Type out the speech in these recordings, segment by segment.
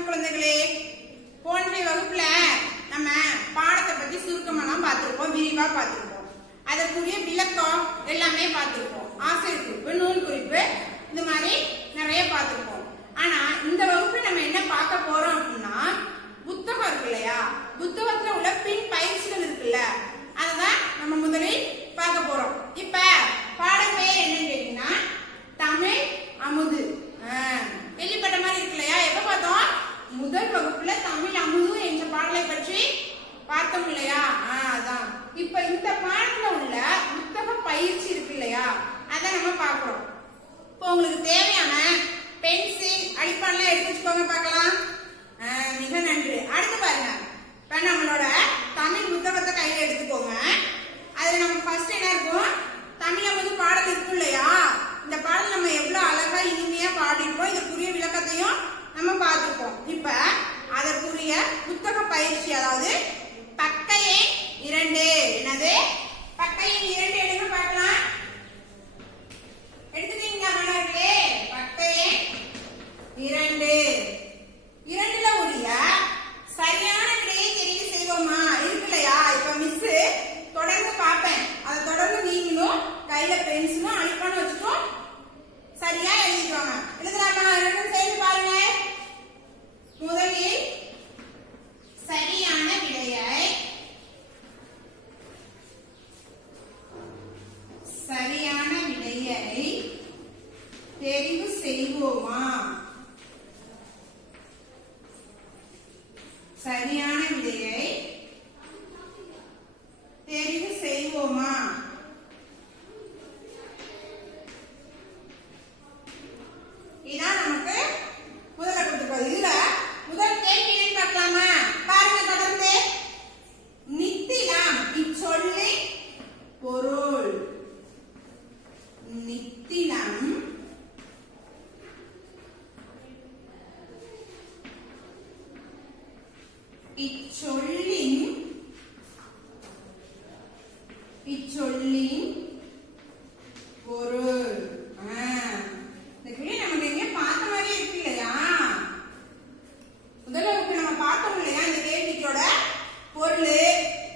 வணக்கம் குழந்தைகளே. போன்ற வகுப்புல நம்ம பாடத்தை பத்தி சுருக்கமெல்லாம் பார்த்திருப்போம், விரிவா பார்த்திருப்போம். அதற்குரிய விளக்கம் எல்லாமே பார்த்திருப்போம். ஆசிரியர் குறிப்பு, நூல் குறிப்பு, இந்த மாதிரி நிறைய பார்த்திருப்போம். ஆனா இந்த வகுப்புல நம்ம என்ன பார்க்க போறோம் அப்படின்னா, புத்தகம் இருக்கு இல்லையா, புத்தகத்துல உள்ள பின் பயிற்சிகள் இருக்குல்ல, அதுதான் நம்ம முதலில் பார்க்க போறோம். இப்ப பாட பெயர் என்னன்னு கேட்டீங்கன்னா தமிழ் அமுது. கேள்விப்பட்ட மாதிரி இருக்கு இல்லையா? எப்ப பார்த்தோம்? முதல் வகுப்புல தமிழ் அமுது என்ற பாடலை பற்றி பார்த்தோம் இல்லையா? அதான் இப்ப இந்த பாடத்துல உள்ள புத்தக பயிற்சி இருக்கு இல்லையா, அதான் நம்ம பார்க்கிறோம். இப்போ உங்களுக்கு தேவையான பென்சில் அடிப்பான்லாம் எடுத்து வச்சுக்கோங்க, பார்க்கலாம். மிக நன்றி. அடுத்து பாருங்க, இப்ப நம்மளோட தமிழ் புத்தகத்தை கையில எடுத்துக்கோங்க. அதுல நம்ம ஃபர்ஸ்ட் என்ன இருக்கும்? தமிழ் அமுது பாடல் இருக்கும் இல்லையா, இந்த பாடல் நம்ம எவ்வளவு அழகா இனிமையா பாடிருப்போம், இதற்குரிய விளக்கத்தையும் நம்ம பார்த்துப்போம். இப்ப அதற்குரிய புத்தக பயிற்சி, அதாவது பக்கையே 2. என்னது? பக்கையே 2 எடுங்க பார்க்கலாம். எடுத்துட்டீங்களா மாணவர்களே? பக்கையே 2. 2ல உரிய சரியான விடையை தெரிவு செய்வோமா? இருக்கு இல்லையா? இப்ப மிஸ் தொடர்ந்து பார்ப்பேன், அதை தொடர்ந்து நீங்களும் கையில பென்சிலும் அழிப்பான்னு வச்சுக்கோ, சரியா எழுதிக்குவாங்க. எழுதலாமா? ரெண்டும் சேர்ந்து பாருங்க. முதலில் சரியான விடையை தெரிவு செய்வோமா? சரியான விடையை தெரிவு செய்வோமா? இதான் நமக்கு முதல்ல கொடுத்துருக்கோம். இதுல முதல் கேள்வி என்னன்னு பார்க்கலாமா? பாருங்க தொடர்ந்து. நித்திலம் இச்சொல்லின் பொருள். நித்திலம் இச்சொல்லின் பொருள். இந்த கேள்வி நமக்கு எங்க பார்த்த மாதிரி இருக்கு இல்லையா? முதல்ல நம்ம பார்த்தோம் இல்லையா? இந்த கேள்வியோட பொருள்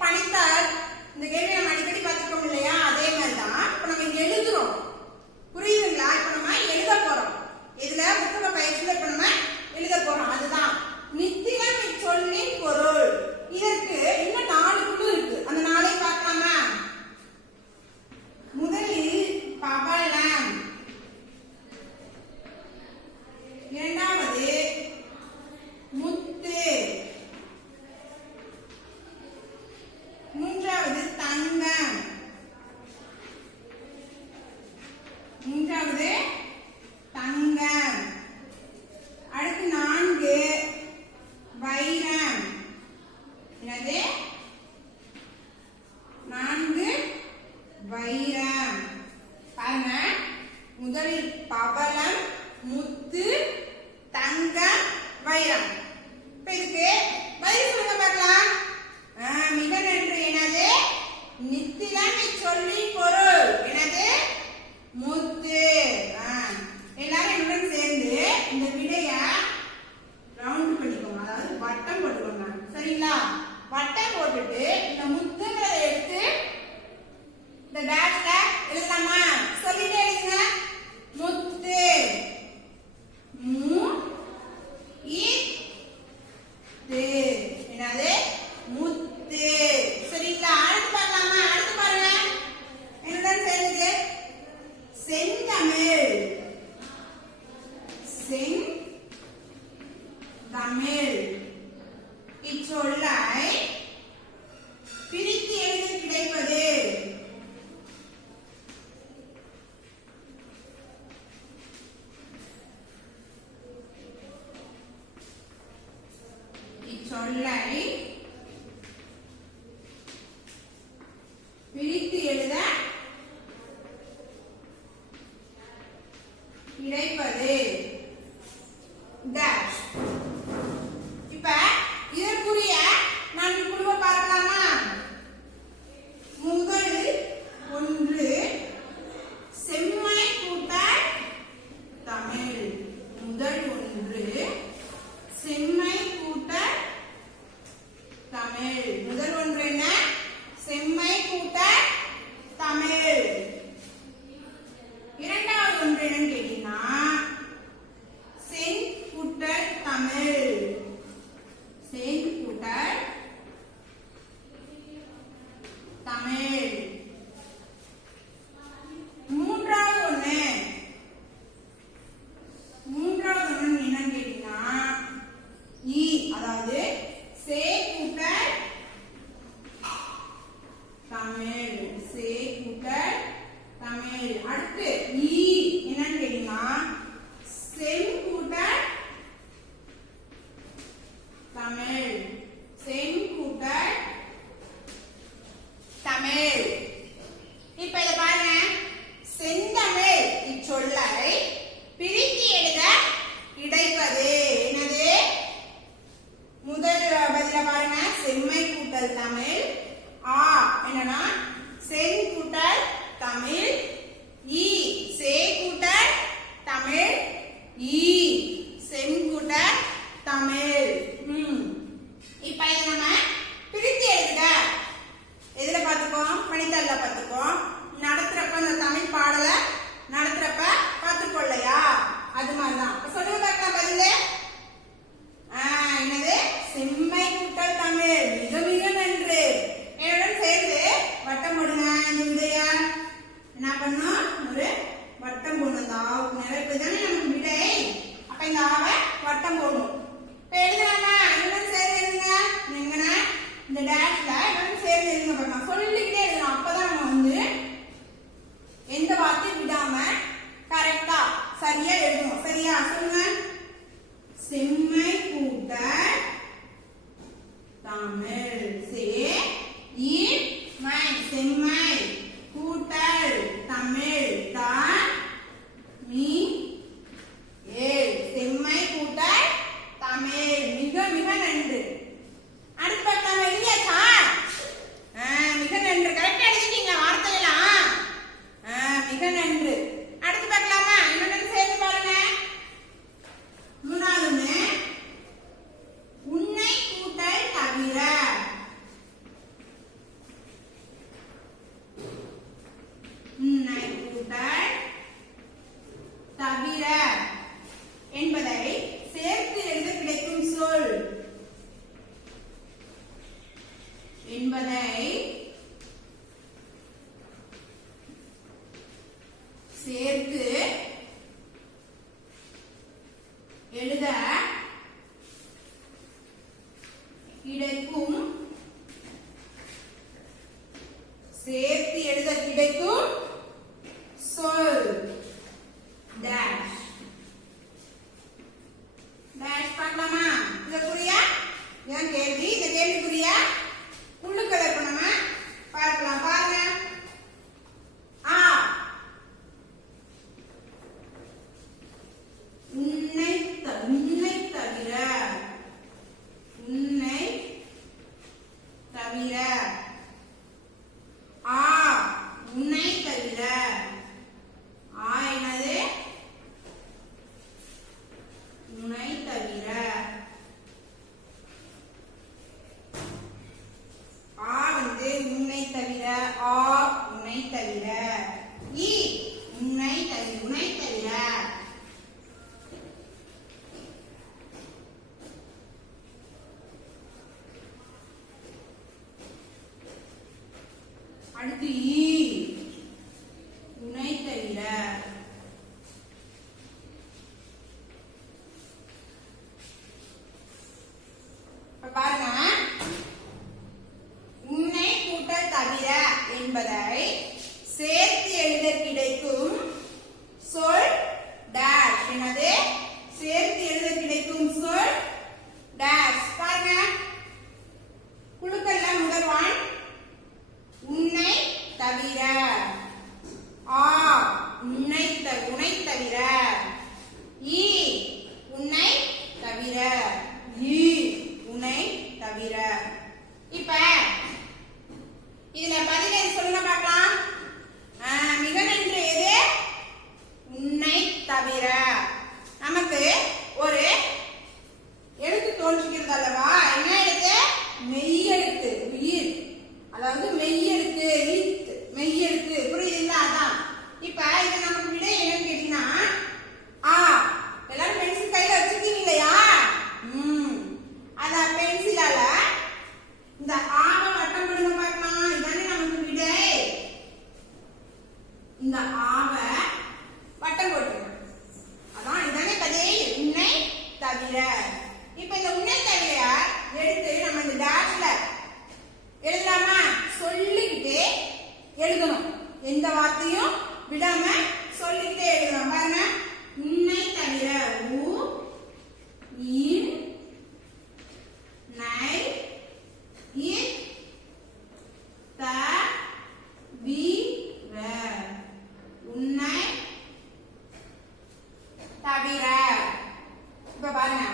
பணித்தாள், இந்த கேள்வி நம்ம அடிக்கடி பார்த்துக்கோம் இல்லையா? அதே மாதிரிதான் இப்ப நம்ம இங்க எழுதுறோம். புரியுதுங்களா? இப்ப நம்ம எழுத போறோம். இதுல புத்தக பயிற்சியில இப்ப நம்ம எழுத போறோம். அதுதான் நித்திலம் இச்சொல்லின் பொருள். இதற்கு இன்னும் 4 குழு இருக்கு. அந்த 4ஐ பார்க்கலாமா? முதலில் பவளம், இரண்டாவது முத்து, மூன்றாவது தங்கம், அடுத்து 4 வைரம். என்னது? 4 வைரம். பாருங்க, முதலில் பவளம், முத்து, தங்கம், வைரம். இப்ப இதுக்கு பதில் சொல்லுங்க பார்க்கலாம். மிக நன்றி. என்னது? நித்திலம் இச்சொல்லின் பொருள். என்னது? முத்து. எல்லாரும் என்னுடன் சேர்ந்து இந்த விடைய ரவுண்ட் பண்ணிக்கோங்க, அதாவது வட்டம் போட்டுக்கோங்க. சரிங்களா? வட்டம் போட்டுட்டு இந்த முத்துங்கிறத எடுத்து இந்த டேஷ்ல எழுதலாமா? சொல்லிட்டே எழுதுங்க. முத்து, என்னது? முத்து. சரிங்களா? அடுத்து பார்க்கலாமா? அடுத்து பாருங்க, என்னுடன் சேர்ந்து செந்தமிழ். செந்தமிழ் இச்சொல்லை பிரித்து எழுத கிடைப்பது. இச்சொல்லை பிரித்து எழுத கிடைப்பது டேஷ். இப்ப இதற்குரிய 4 செம்மை கூட்டல் தமிழ். இன்மை செம்மை கூட்டல் தமிழ். செம்மை கூட்டல் தமிழ். மிக மிக நன்று. அடுத்து பார்க்கலாம். இல்லையாச்சா? மிக நன்று. கரெக்டா எழுதிட்டீங்க வார்த்தையெல்லாம். மிக நன்று. அடுத்து பார்க்கலாமா? என்னன்னு சேர்த்து பாருங்க. மூணாவது உன்னை கூட்டல் தவிர. உன்னை கூட்டல் தவிர என்பதை சேர்த்து எழுத கிடைக்கும் சொல். என்பதை சேர்த்து எழுத கிடைக்கும் சேர்த்து எழுத கிடைக்கும் சொல் டேஷ். டேஷ் பார்க்கலாமா? இதற்குரிய ஏன் கேள்வி? இந்த கேள்விக்குரிய உள்ளுக்களை இப்ப நம்ம பார்க்கலாம். பாருங்க. உன்னை தவிர. உன்னை தவிர. உன்னை தவிர. என்னது? உன்னை தவிர. உன்னை தவிர. உன்னை தவிர. உன்னை தவிர. உன்னை தவிர. அடுத்து உன்னை தவிர. பாருங்க. உன்னை கூட்டல் தவிர என்பதை சேர்த்து எழுத கிடைக்கும் சொல் டேஷ். என்னது? சேர்த்து எழுத கிடைக்கும் சொல் டேஷ். பாருங்க. குழுக்கள்ல முதல் ஒன் உன்னை தவிர. உன்னை தவிர. உன்னை தவிர. உன்னை தவிர. இப்ப இதுல பதில் எது சொல்லுங்க பார்க்கலாம். மிக நன்று. எது? உன்னை தவிர. நமக்கு ஒரு எழுத்து தோன்றுகிறது அல்லவா? என்ன எழுத்து? மெய் எழுத்து. உயிர். அதாவது மெய்யெழுத்து. மெய்யெழுத்து. புரியுதுங்களா? அதான். இப்ப இது நமக்கு விட என்னன்னு கேட்டீங்கன்னா எல்லாரும் பென்சில் கையில வச்சிருக்கீங்க இல்லையா? அத பென்சிலால இந்த ஆவை வட்டம் போடுங்க பார்க்கலாம். இதானே நமக்கு விடை. இந்த ஆவை வட்டம் போட்டுருங்க. அதான் இதானே கதை. உன்னை தவிர. இப்ப இந்த உன்னை தவிர எடுத்து நம்ம இந்த டேஷ்ல எழுதலாமா? சொல்லிக்கிட்டே எழுதணும். எந்த வார்த்தையும் விடாம சொல்லிக்கிட்டே எழுதணும். பாருங்க. உன்னை தவிர. உன்னை தவிர. இப்ப பாருங்க.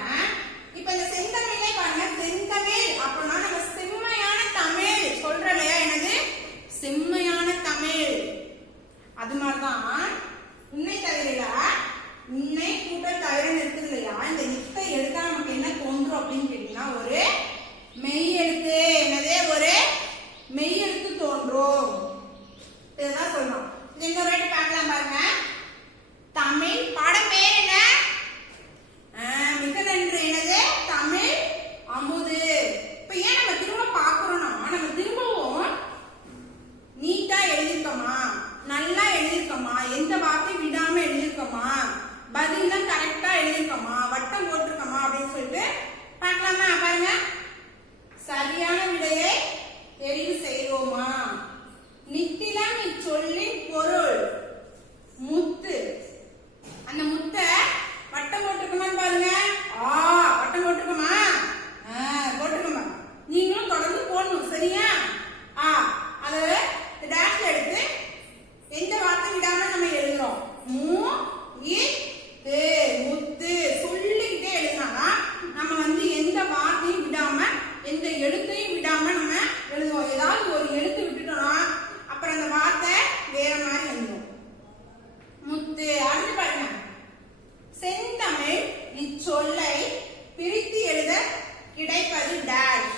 கிடைப்பது டேஷ்.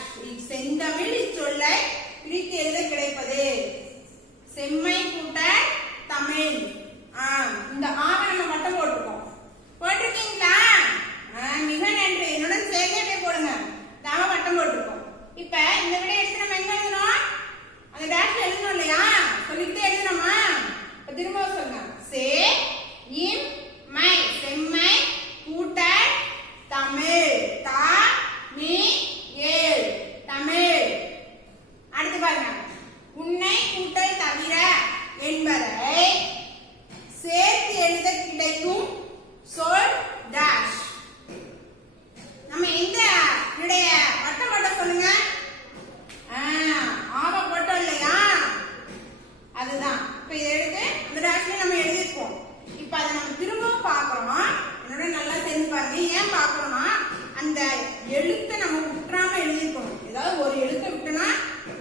செந்தமிழ் இச்சொல்லை பிரித்து எழுத கிடைப்பது செம்மை கூட்டல் தமிழ். இந்த ஆவை நம்ம மட்டும் போட்டிருக்கோம். போட்டிருக்கீங்களா? மிக நன்றி. என்னுடன் சேர்ந்தே போடுங்க. நாம மட்டும் போட்டிருக்கோம். இப்ப இந்த விட எடுத்து நம்ம எங்க எழுதணும்? அந்த டேஷ்ல எழுதணும் இல்லையா? சொல்லிக்கிட்டே எழுதணுமா? இப்ப திரும்ப சொல்லுங்க. சே இம் மை செம்மை கூட்டல் தமிழ் தா மீ ஏல் தமிழ். அடுத்து பாருங்க. உன்னை கூட்டல் தவிர என்பதை சேர்த்து எழுத கிடைக்கும் சொல் டேஷ். நம்ம எந்த என்னுடைய வட்டம் போட்டோம் சொல்லுங்க. ஆவ போட்டோம் இல்லையா? அதுதான். இப்ப இதை எடுத்து அந்த டேஷ்ல நம்ம எழுதிருப்போம். இப்ப அதை நம்ம திரும்பவும் பாக்குறோம். என்னோட நல்லா தெரிஞ்சு பாருங்க. ஏன் பாக்குறோம்னா அந்த எழுத்தை நம்ம விட்டுறாம எழுதிருக்கணும். ஏதாவது ஒரு எழுத்தை விட்டோம்னா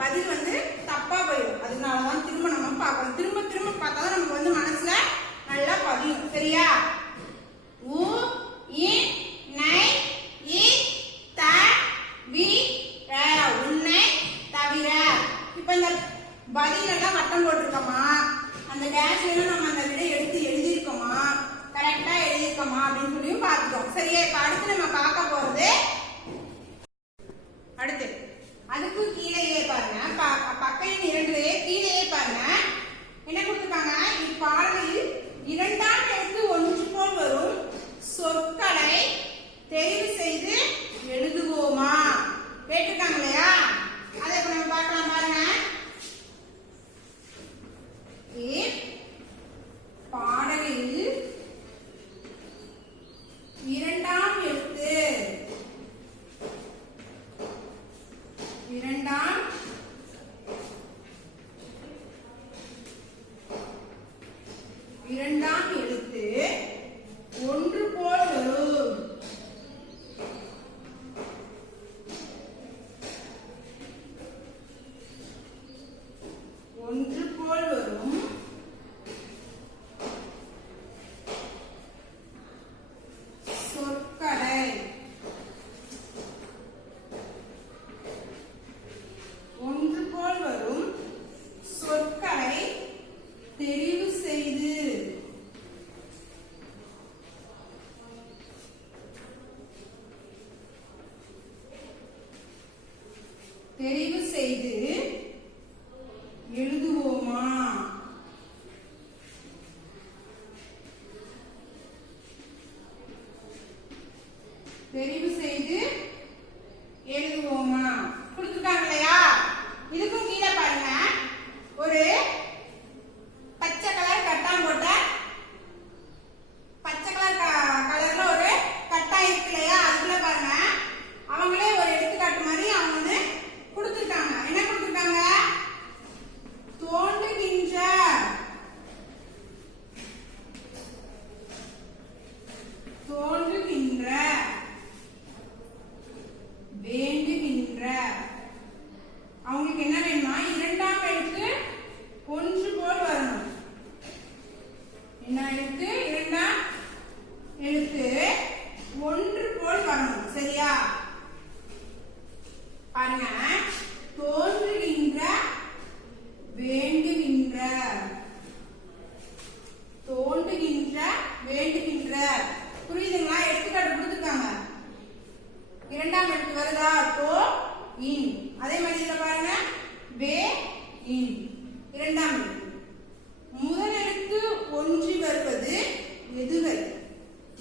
பதில் வந்து தப்பா போயிடும். அதனாலதான் திரும்ப நம்ம பாக்குறோம். திரும்ப திரும்ப பார்த்தாதான் நமக்கு வந்து மனசுல நல்லா பதியும். சரியா? உ இ நை இ த வி ர உன்னை தவிர. இப்ப இந்த பதில் எல்லாம் வட்டம் போட்டிருக்கோமா? அந்த டேஷ்ல நம்ம அந்த விட எடுத்து எழுதியிருக்கோமா? கரெக்டா எழுதியிருக்கோமா அப்படின்னு சொல்லியும் பார்த்துட்டோம். சரியா? இப்ப அடுத்து நம்ம பார்க்க போறது அடுத்து அதுக்கு கீழேயே பாருங்க. பக்கம் 2 கீழேயே பாருங்க. என்ன கொடுத்துருக்காங்க? இப்பாடலில் இரண்டாம் எழுத்து ஒன்று போல் வரும் சொற்களை தெரிவு செய்து எழுதுவோமா கேட்டிருக்காங்க இல்லையா? அதை இப்ப நம்ம பார்க்கலாம். பாருங்க. பாடலில் இரண்டாம் எழுத்து ஒன்று போல் வரும். ஒன்று போல் வரும் சொற்களை ஒன்று போல் வரும் சொற்களை தெரிவு செய்து எழுதுவோமா? தெரிவு செய்து எழுதுவோமா கொடுத்துருக்காங்க இல்லையா? இதுக்கும் கீழே பாருங்க. ஒரு பச்சை கலர் கட்டான் போட்ட பச்சை கலர் கலர்ல ஒரு கட்டான் இருக்கு இல்லையா? அதுக்குள்ள பாருங்க. அவங்களே ஒரு எடுத்துக்காட்டு மாதிரி அவங்க வந்து கொடுத்துருக்காங்க. என்ன கொடுத்துருக்காங்க? தோன்றுகின்ற வேண்டுகின்ற. அவங்களுக்கு என்ன வேணுமா? இரண்டாம் எழுத்து ஒன்று போல் வரணும். என்ன எழுத்து? இரண்டாம் எழுத்து ஒன்று போல் வரணும். சரியா? பாருங்க. தோன்றுகின்ற வேண்டுகின்ற தோன்றுகின்ற வேண்டுகின்ற. புரியுதுங்களா? எடுத்துக்காட்டு கொடுத்துருக்காங்க. இரண்டாம் எழுத்து வருதா? தோ இன். அதே மாதிரி இதுல பாருங்க. வே இன் இரண்டாம் எழுத்து. முதல் எழுத்து ஒன்றி வருவது எதுகை.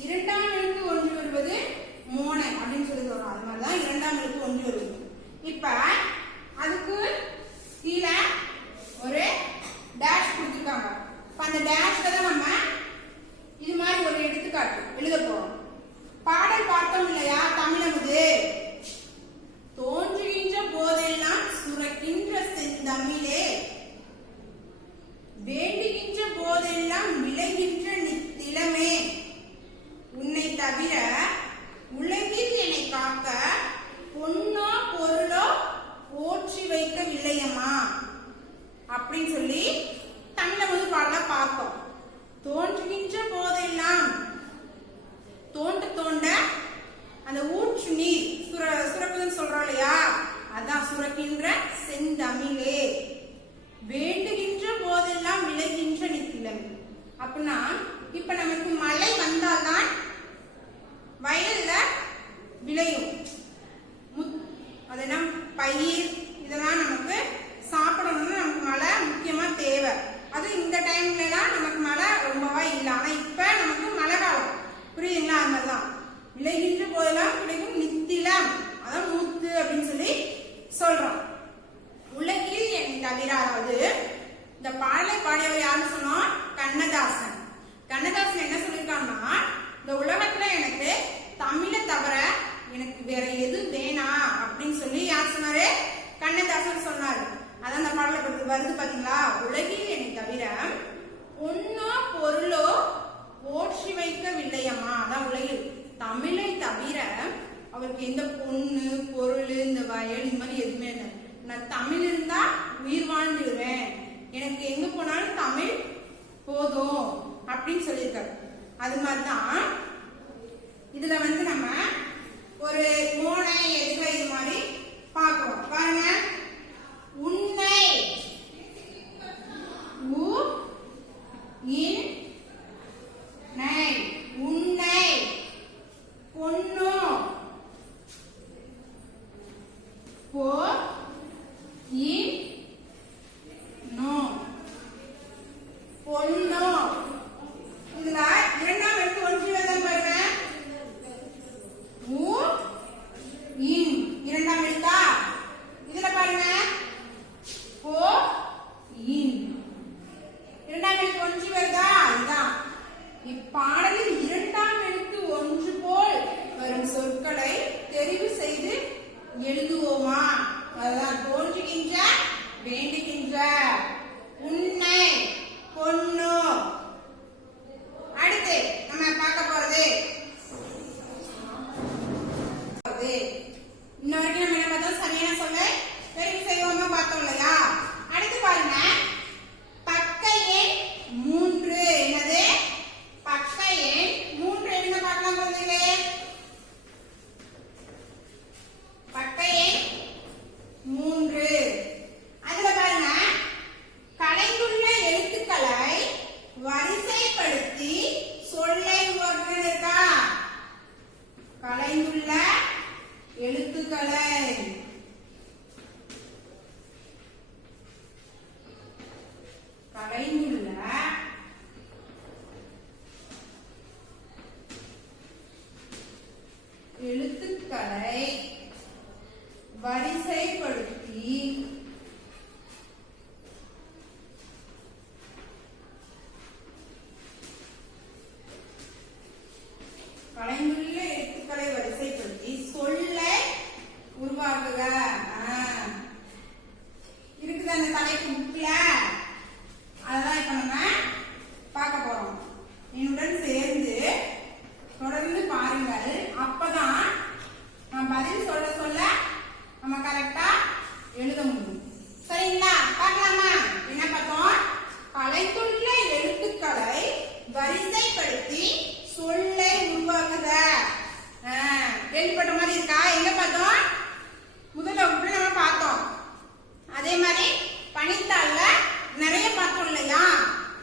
இரண்டாம் எழுத்து ஒன்றி வருவது மோனை அப்படின்னு சொல்லி சொல்றோம். அது மாதிரிதான் இரண்டாம் எழுத்து ஒன்றி வருவது. இப்ப அதுக்கு கீழே ஒரு டேஷ் கொடுத்துருக்காங்க. அந்த டேஷ்ல தான் நம்ம இது மாதிரி ஒரு எடுத்துக்காட்டு எழுத போறோம். பாடல் பார்த்தோம் இல்லையா? தமிழமுது தோன்றுகின்ற விளையும். அது என்ன பயிர் இதெல்லாம் நமக்கு சாப்பிடணும்னு நமக்கு மழை முக்கியமா தேவை. அது இந்த டைம்ல எல்லாம் நமக்கு மழை ரொம்பவா இல்லை. ஆனா இப்ப நமக்கு மழை காலம், புரியுதுங்களா? அது மாதிரிதான் விளைகின்ற போதெல்லாம் கிடைக்கும் நித்திலம், அதான் மூத்து அப்படின்னு சொல்லி சொல்றோம். உலகில் என் தவிர, அதாவது இந்த பாடலை பாடியவர் யாருன்னு சொன்னோம்? கண்ணதாசன். கண்ணதாசன் என்ன சொல்லியிருக்காங்கன்னா, இந்த உலகத்துல எனக்கு தமிழை தவிர எனக்கு வேற எதுவும் வேணாம் அப்படின்னு சொல்லி யார் சொன்னாரு? கண்ணதாசன் சொன்னாரு. அதான் அந்த பாடல வருது பாத்தீங்களா? உலகில் என்னை தவிர பொன்னோ பொருளோ போற்றி வைக்கவில்லையம்மா. அதான் உலகில் தமிழை தவிர அவருக்கு எந்த பொண்ணு பொருள் இந்த வயல் இந்த மாதிரி எதுவுமே இல்லை. நான் தமிழ் இருந்தா உயிர் வாழ்ந்துடுவேன், எனக்கு எங்க போனாலும் தமிழ் போதும் அப்படின்னு சொல்லியிருக்காரு. அது மாதிரிதான் இதுல நம்ம ஒரு மோனை எதுக இது மாதிரி பார்க்கிறோம். பாருங்க, உன்னை உன்னை பொன்னோ போ பொன்னோ. இதுல இரண்டாம் எழுத்து ஒன்று வேதம் பாருங்க, இரண்டாம் எழுத்தா. இதுல பாருங்க போ இரண்டாம் எழுத்து ஒன்று வருதா? இதுதான். இப்பாடலில் இரண்டாம் எழுத்து ஒன்று போல் வரும் சொற்களை தெரிவு செய்து எழுதுவோமா? அதுதான் தோன்றுகின்ற வேண்டுகின்ற உன்னை பொன்னோ. அடுத்து நம்ம பார்க்க போறது இன்ன வரைக்கும் நம்ம என்ன பார்த்தோம்? சரியான சொல்ல தெரிவு செய்வோமா பார்த்தோம் இல்லையா? அடுத்து பாருங்க, பக்க எண் 3. என்னது? பக்க எண் 3 என்ன பார்க்கலாம் குழந்தைகளே? பக்க எண் 3. அதுல பாருங்க, கலைந்துள்ள எழுத்துக்களை வரிசைப்படுத்தி சொல்லை உருவாக்குறது இருக்கா? கலைந்துள்ள எழுத்துக்களை எழுத்துக்களை வரிசைப்படுத்தி கலைந்துள்ள எழுத்துக்களை வரிசைப்படுத்தி சொல்லை உருவாக்குக. இருக்குது அந்த தலைப்பு புக்ல, அதான் இப்ப நம்ம பார்க்க போறோம். என்னுடன் சேர்ந்து தொடர்ந்து பாருங்கள். அப்பதான் நான் பதில் சொல்ல சொல்ல நம்ம கரெக்டா எழுத முடியும். சரிங்களா? பார்க்கலாமா? என்ன பார்த்தோம்? கலைந்துள்ள எழுத்துக்களை வரிசைப்படுத்தி சொல்லை உருவாக்குத. கேள்விப்பட்ட மாதிரி இருக்கா? எங்க பார்த்தோம்? முதல் வகுப்புல நம்ம பார்த்தோம். அதே மாதிரி பணித்தாள்ல நிறைய பார்த்தோம் இல்லையா?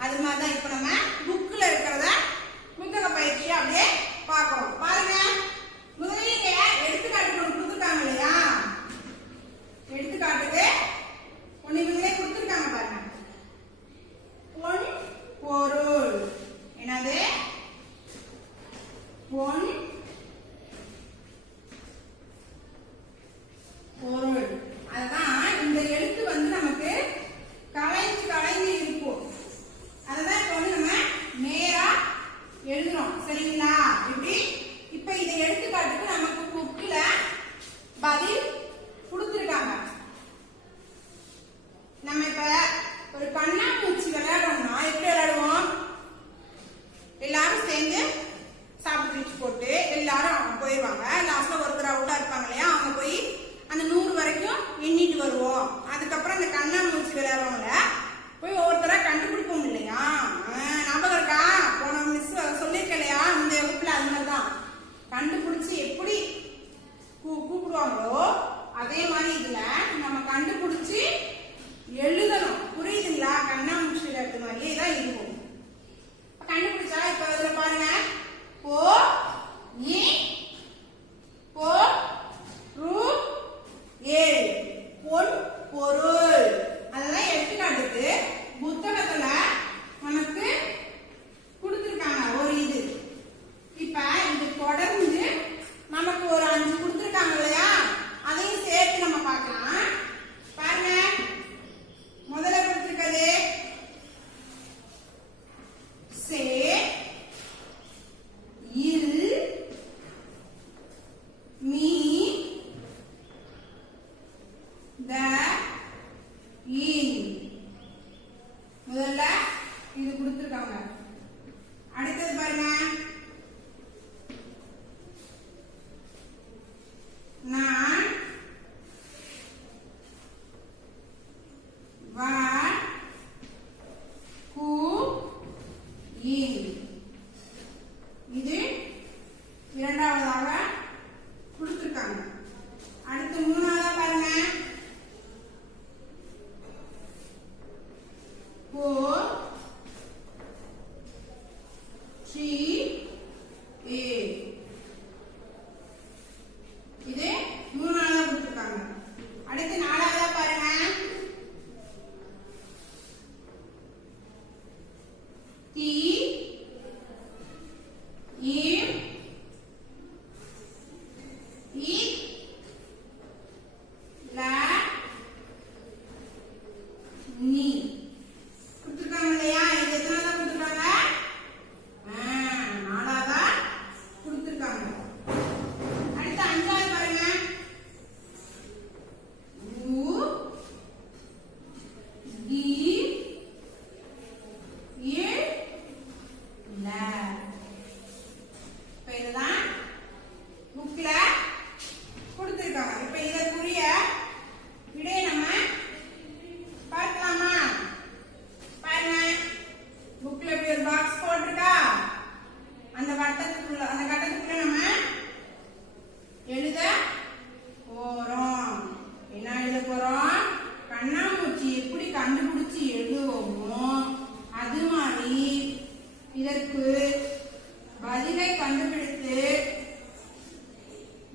அது மாதிரிதான் இப்ப நம்ம புக்ல இருக்கிறத புத்தக பயிற்சி அப்படியே பார்க்கிறோம். பாருங்க, முதலில் எடுத்துக்காட்டு கொடுத்துருக்காங்க இல்லையா? எடுத்துக்காட்டுக்கு ஒன்னு இவங்களே கொடுத்துருக்காங்க பாருங்க. பொன் பொருள். என்னது? பொன்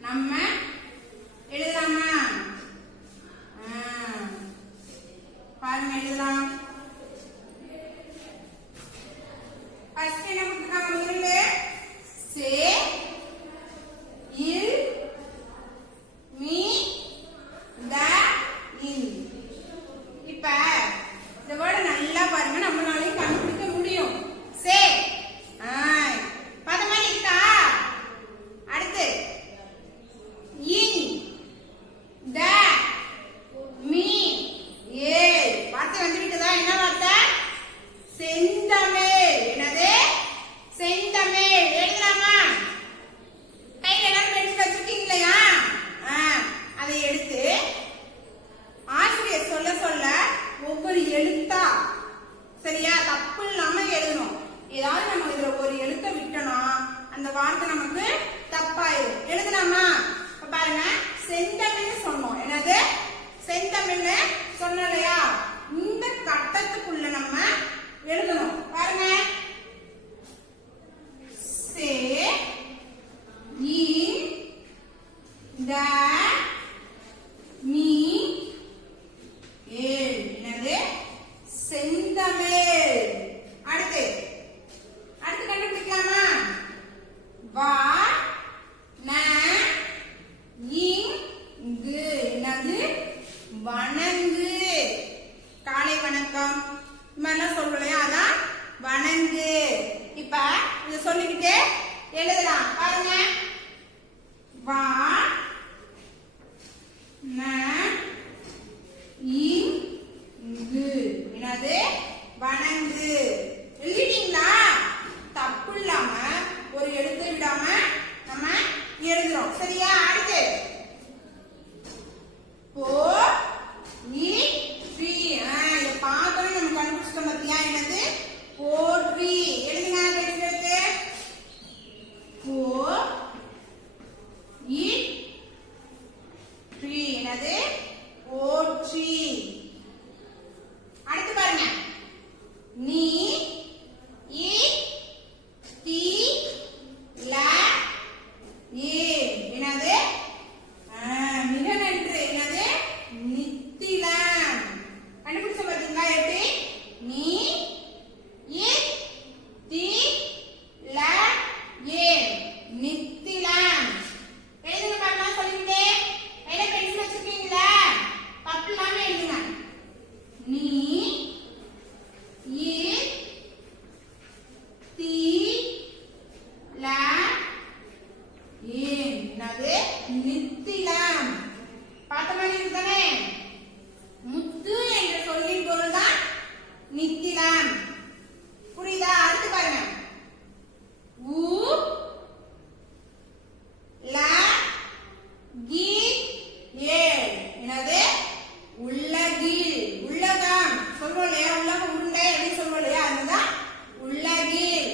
நம்ம எழுதலாமா? பாருங்க எழுதலாம். ஃபர்ஸ்ட் என்ன கொடுத்துருக்காங்க? முதல்ல சே இல் மீ த இன். இப்ப இந்த வேர்டை நல்லா பாருங்க, நம்மளாலையும் கண்டுபிடிக்க முடியும். சே பத மாதிரி இருக்கா? அடுத்து இன் த மீ ஏ வார்த்தை வந்து விட்டதா? என்ன வார்த்தை? செந்தமிழ். என்னது? செந்தமிழ். எழுதலாமா? கையில எல்லாரும் பென்சில் வச்சிருக்கீங்க இல்லையா? அதை எடுத்து ஆசிரியர் சொல்ல சொல்ல ஒவ்வொரு எழுத்தா சரியா தப்பு இல்லாம எழுதணும். ஏதாவது நம்ம இதுல ஒரு எழுத்தை விட்டோம்னா அந்த வார்த்தை நமக்கு தப்பாயிரும். எழுதலாமா? பாருங்க, செந்தமிழ் சொன்னோம். என்னது? செந்தமிழ் சொன்னோம் இல்லையா? இந்த கட்டத்துக்குள்ள நம்ம எழுதணும். பாருங்க, சே இன் த மீ ஏ. என்னது? செந்தமிழ். அடுத்து கண்டுபிடிக்கலாமா? வா ந இங்கு. என்னது? வணங்கு. காலை வணக்கம் மாதிரிலாம் சொல்றோம், அதான் வணங்கு. இப்ப இத சொல்லிக்கிட்டே எழுதலாம். பாருங்க, வா ந இங்கு. என்னது? வணங்கு. எழுதிட்டீங்களா? தப்பு இல்லாம ஒரு எழுத்து விடாம நம்ம எழுதுறோம். சரியா? அடுத்து போ இ ட்ரீ. இத பார்த்தோம் நம்ம கண்டுபிடிச்சிட்டோம் பாத்தியா? என்னது? போற்றி. எழுதுங்க எடுத்து. போ இ ட்ரீ. என்னது? போற்றி. அடுத்து பாருங்க, நீ இ தி ல ஏ. என்னது? மிக நன்று. என்னது? நித்திலம். கண்டுபிடிச்ச பாத்தீங்களா எப்படி? நீ இ தி ல ஏ நித்திலம். எழுதுங்க பாக்கலாம். சொல்லிட்டே கையில பென்சில் வச்சிருக்கீங்களா? தப்பு இல்லாம எழுதுங்க. நீ இ தி ல ஏ. என்னது? நித்திலம். பார்த்த மாதிரி இருக்குதானே? முத்து என்ற சொல்லின் பொருள் தான் நித்திலம். புரியுதா? அடுத்து பாருங்க, உ ல கி ஏ. என்னது? உலகில். உலகம் சொல்றோம் இல்லையா? உலகம் உருண்டை எப்படி சொல்றோம் இல்லையா? அதுதான் உலகில்.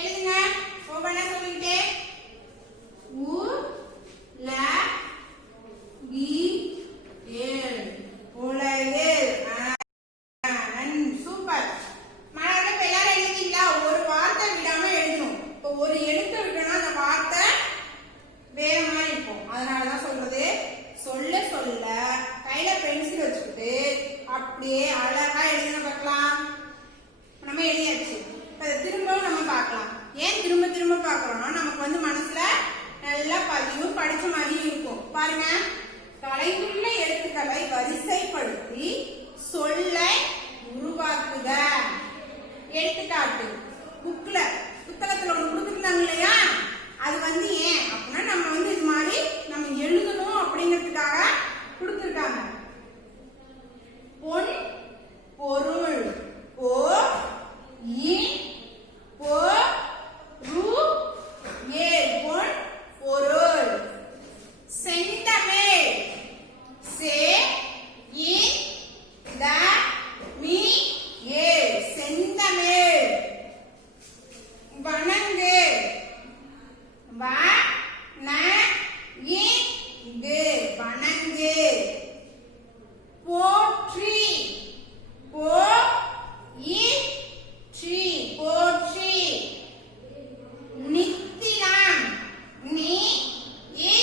எழுதுங்க ஒவ்வொன்றா சொல்லிக்கிட்டே. உ ல கி ஏ. உலகில். சூப்பர். மாணவர்களே, இப்ப எல்லாரும் எழுதிட்டீங்களா? ஒரு வார்த்தை விடாம எழுதணும். இப்போ ஒரு எழுத்தை விட்டோம்னா அந்த வார்த்தை வேற மாதிரி இருக்கும். அதனாலதான் சொல்றது, சொல்ல சொல்ல கையில பென்சில் வச்சுக்கிட்டு அப்படியே அழகா எழுதுன பார்க்கலாம். நம்ம எழுதியாச்சு. இப்ப திரும்பவும் நம்ம பார்க்கலாம். ஏன் திரும்ப திரும்ப பார்க்கறோம்னா நமக்கு வந்து மனசுல நல்லா பதிவும் படிச்ச மாதிரியும் இருக்கும். பாருங்க, கலைந்துள்ள எழுத்துக்களை வரிசைப்படுத்தி சொல்லை உருவாக்குக. எடுத்துக்காட்டு புத்தகத்துல ஒண்ணு கொடுத்துருந்தாங்க இல்லையா? அது வந்து ஏன் அப்படின்னா நம்ம வந்து இது மாதிரி நம்ம எழுதணும் அப்படிங்கிறதுக்காக கொடுத்துருக்காங்க. பொன் பொருள். போ இ பொ ரு ஏ. பொன் பொருள். செந்தமிழ். சே இ த மீ ஏ. செந்தமிழ். வணங்கு. வ ந இங்கு. வணங்கு. போற்றி. போ இ ட்ரீ. போற்றி. நித்திலம். நீ இ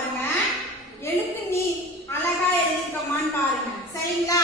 பாருங்க. எழுத்து நீ அழகா எழுதிருக்கமான்னு பாருங்க. சரிங்களா?